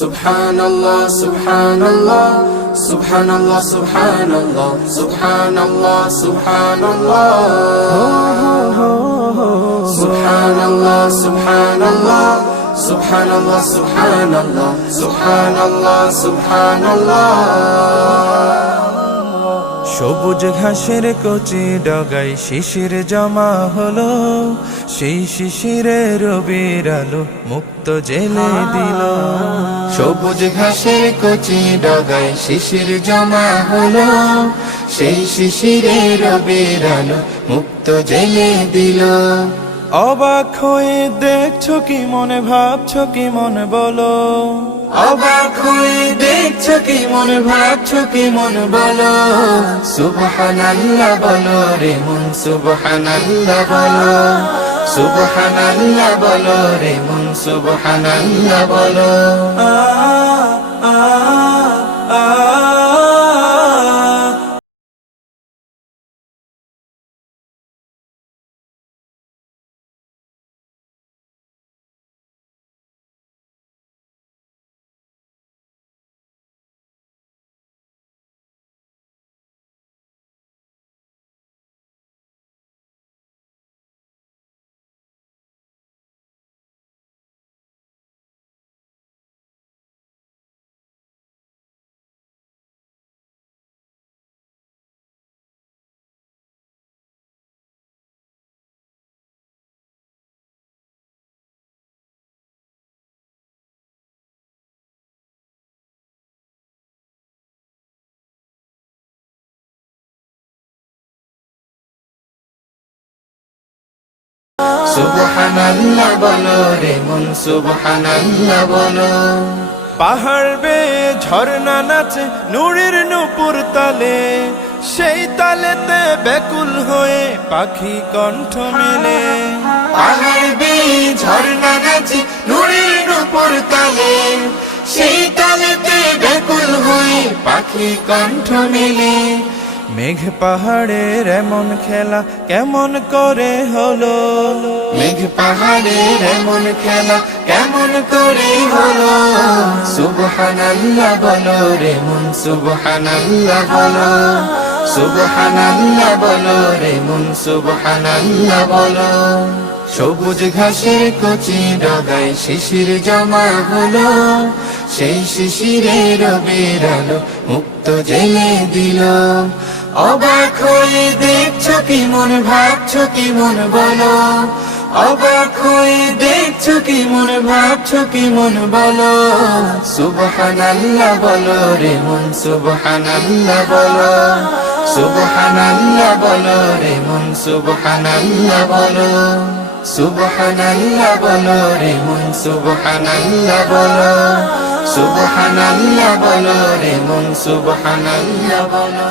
Subhanallah, Subhanallah, Subhanallah, Subhanallah, Subhanallah, Subhanallah, Subhanallah, Subhanallah, Subhanallah, Subhanallah, Subhanallah, Subhanallah. সবুজ ঘাসের কচি ডগায় শিশির জমা হলো, সেই শিশিরে রবির আলো মুক্ত জেলে দিল। সবুজ ঘাসের কচি ডগায় শিশির জমা হলো, সেই শিশিরে রবির আলো মুক্ত জেলে দিল। অবাক হয়ে দেখছো কি মনে, ভাবছো কি মনে বলো। অবাক হয়ে দেখছো কি মনে, ভাবছো কি মনে বলো। সুবহানাল্লাহ বলো রে মন, সুবহানাল্লাহ বলো। সুবহানাল্লাহ বলো রে মন, সুবহানাল্লাহ বলো। সুবহানাল্লাহ বলো রে মন, সুবহানাল্লাহ বলো। পাহাড় বেয়ে ঝর্ণা নাচে নূরের নূপুর তালে, সেই তালেতে ব্যাকুল হয়ে পাখি কণ্ঠ মেলে। পাহাড় বেয়ে ঝর্ণা নাচে নূরের নূপুর তালে, সেই তালেতে ব্যাকুল হয়ে পাখি কণ্ঠ মেলে। মেঘ পাহাড়ের এমন খেলা কেমন করে হলো, মেঘ পাহাড়ের এমন খেলা কেমন করে হলো। সুবহানাল্লাহ বলো রে মন, সুবহানাল্লাহ বলো। সুবহানাল্লাহ বলো রে মন, সুবহানাল্লাহ বলো। সবুজ ঘাসের কচি ডগায় শিশির জমা হলো, সেই শিশিরে রবির আলো মুক্ত জেলে দিল। অবাক হয়ে দেখছো কি মন, ভাবছো কি মন বলো। অবাক হয়ে দেখছো কি মন, ভাবছো কি মন বলো। সুবহানাল্লাহ বলো রে মন, সুবহানাল্লাহ বলো। সুবহানাল্লাহ বলো রে মন, সুবহানাল্লাহ বলো। সুবহানাল্লাহ বলো রে মন, সুবহানাল্লাহ বলো। সুবহানাল্লাহ বলো রে মন, সুবহানাল্লাহ বলো।